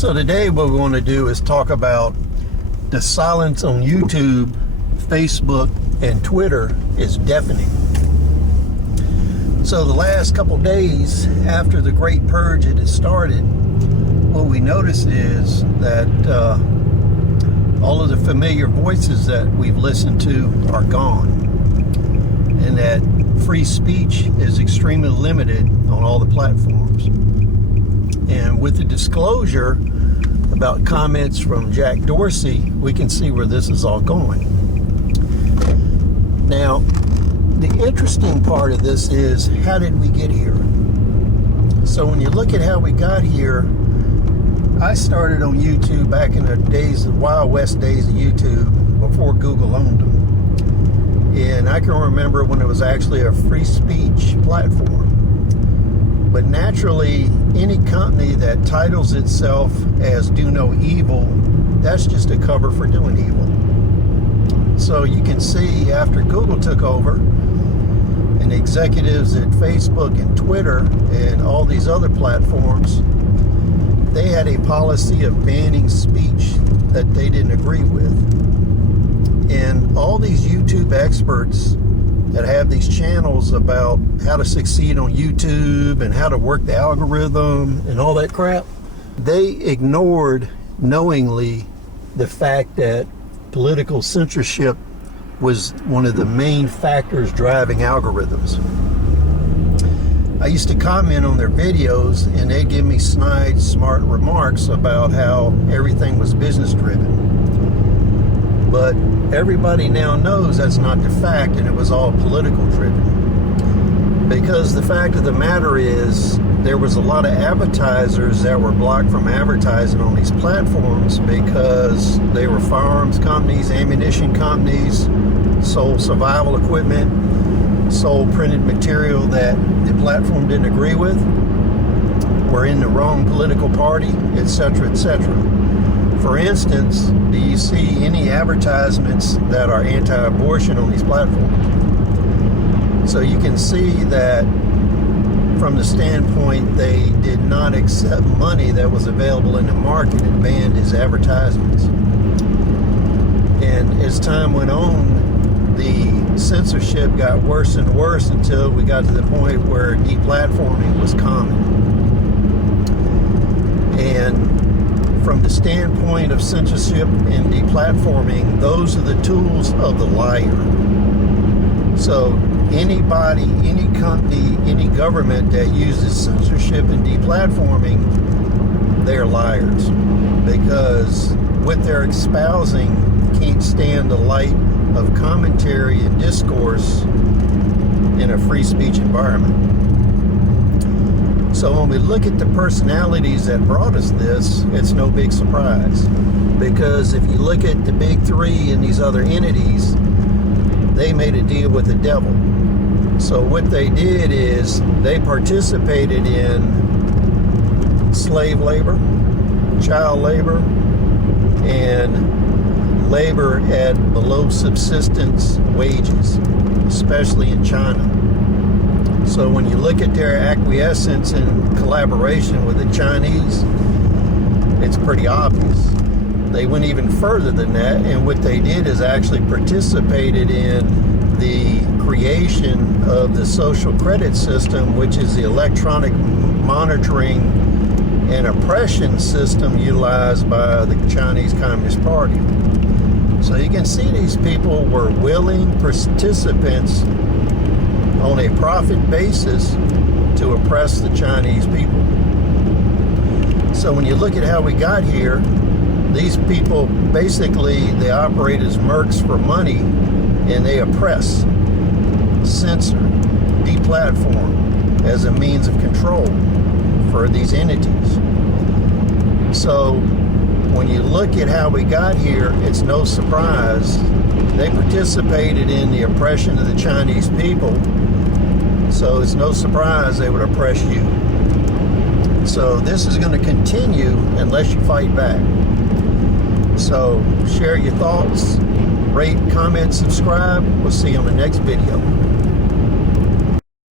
So today what we want to do is talk about the silence on YouTube, Facebook, and Twitter is deafening. So the last couple days after the Great Purge had started, what we noticed is that all of the familiar voices that we've listened to are gone, and that free speech is extremely limited on all the platforms. And with the disclosure about comments from Jack Dorsey, we can see where this is all going. Now, the interesting part of this is, how did we get here? So when you look at how we got here, I started on YouTube back in the days, the Wild West days of YouTube, before Google owned them. And I can remember when it was actually a free speech platform. But naturally, any company that titles itself as Do No Evil, that's just a cover for doing evil. So you can see after Google took over, and the executives at Facebook and Twitter and all these other platforms, they had a policy of banning speech that they didn't agree with. And all these YouTube experts that have these channels about how to succeed on YouTube and how to work the algorithm and all that crap, they ignored knowingly the fact that political censorship was one of the main factors driving algorithms. I used to comment on their videos and they'd give me snide, smart remarks about how everything was business driven. But everybody now knows that's not the fact, and it was all political driven. Because the fact of the matter is, there was a lot of advertisers that were blocked from advertising on these platforms because they were firearms companies, ammunition companies, sold survival equipment, sold printed material that the platform didn't agree with, were in the wrong political party, etc., etc. For instance, do you see any advertisements that are anti-abortion on these platforms? So you can see that from the standpoint they did not accept money that was available in the market and banned his advertisements. And as time went on, the censorship got worse and worse until we got to the point where deplatforming was common. And from the standpoint of censorship and deplatforming, those are the tools of the liar. So anybody, any company, any government that uses censorship and deplatforming, they're liars, because what they're espousing can't stand the light of commentary and discourse in a free speech environment. So when we look at the personalities that brought us this, it's no big surprise. Because if you look at the big three and these other entities, they made a deal with the devil. So what they did is they participated in slave labor, child labor, and labor at below subsistence wages, especially in China. So when you look at their acquiescence and collaboration with the Chinese, it's pretty obvious. They went even further than that, and what they did is actually participated in the creation of the social credit system, which is the electronic monitoring and oppression system utilized by the Chinese Communist Party. So you can see these people were willing participants on a profit basis to oppress the Chinese people. So when you look at how we got here, these people basically, they operate as mercs for money, and they oppress, censor, deplatform as a means of control for these entities. So when you look at how we got here, it's no surprise they participated in the oppression of the Chinese people. So it's no surprise they would oppress you. So this is going to continue unless you fight back. So share your thoughts, rate, comment, subscribe. We'll see you on the next video.